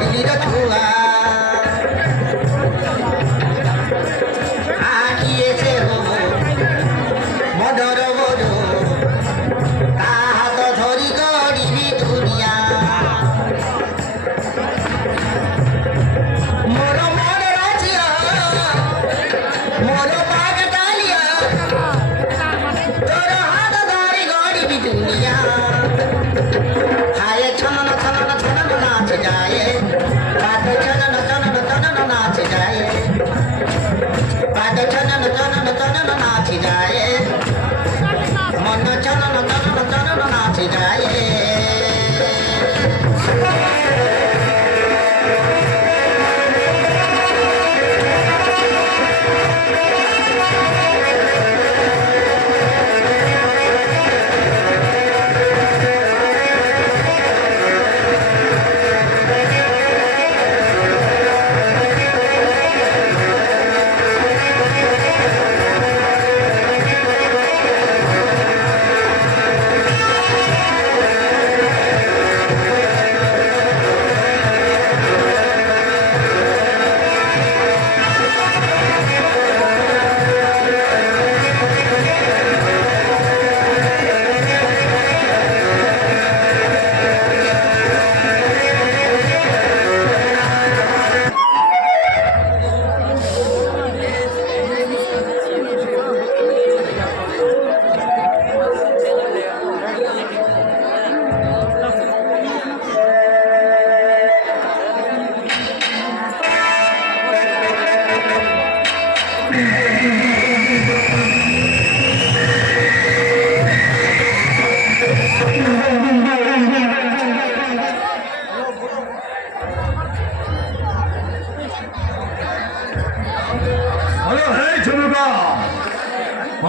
କରିଲିର ଛୁଆ ଆଖିଏ ସେ ହବ ମଦର ବୋଧ ତା ହାତ ଧରି ଗଡ଼ିବି ଦୁନିଆ ମୋର ମନର ଝିଅ ମୋର ପାଗ ଡାଲିଆ ତୋର ହାତ ଧରି ଗଡ଼ିବି ଦୁନିଆ हाय छनन छनन छनन नाच जाए पाद छनन छनन छनन नाच जाए पाद छनन छनन छनन नाच जाए मन छनन छनन छनन नाच जाए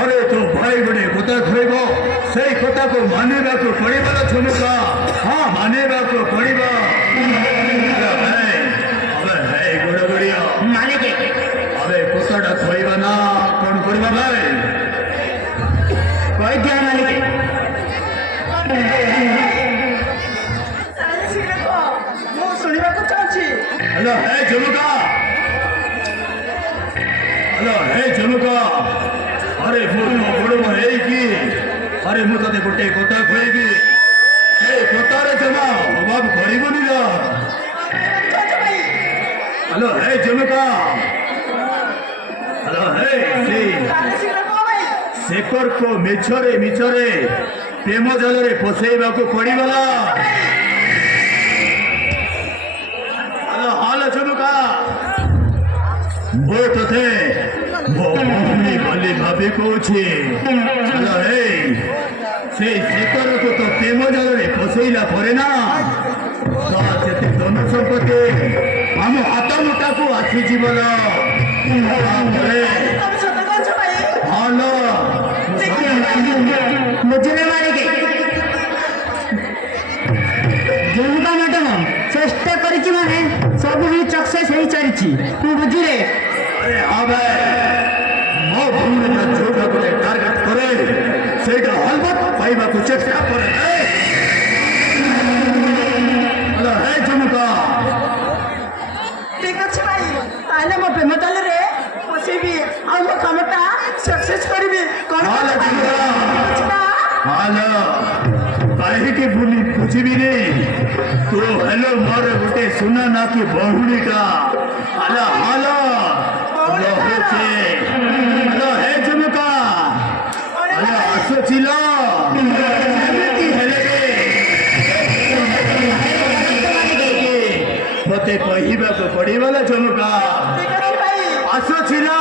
अरे तो भाई बड़े कथा खब से कथा को मानवा को पड़ा झुमुका हाँ मानवा को पड़ा अबे कथाटा कहवा ना कौन करवा भाई कही दिया मालिक हेलो हे झुमुका हेलो हे झुमुका अरे बड़ है कि अरे मु ते गोटे कथा कहबी कतार जमा अभाव करनी हेलो हे झुमुका हेलो हे शेखर को मिछरे मिछरे प्रेम जल फसैवा को पड़गला हेलो हाल झुमुका वो तो बोली भाभी कौची हेलो हे से शेखर को तो प्रेम जल फसैला परे ना तो धन संपत्ति आम हाथ मुठा को आसीजी बोल बुझे मारिके झुमुका मैडम चेष्टा करी माने सब ही सक्सेस हो चली बुझे अरे हाँ भाई मो भूमि जोटा को टार्गेट करे से अलबत पाइबा को चेष्टा करे हेलो हे झुमुका ठीक अच्छे भाई ताले मो प्रेम ताले रे बसेबी आ मो कामटा सक्सेस करबी कोन हालो झुमुका हालो काहे के भूली पूछबी रे तो हेलो मोर गोटे सुना ना कि बहुड़ी का हेलो हेलो हेलो हे झुमुका हेलो आसोचिलो मते कहवा को पड़गला झुमुका आसोचिलो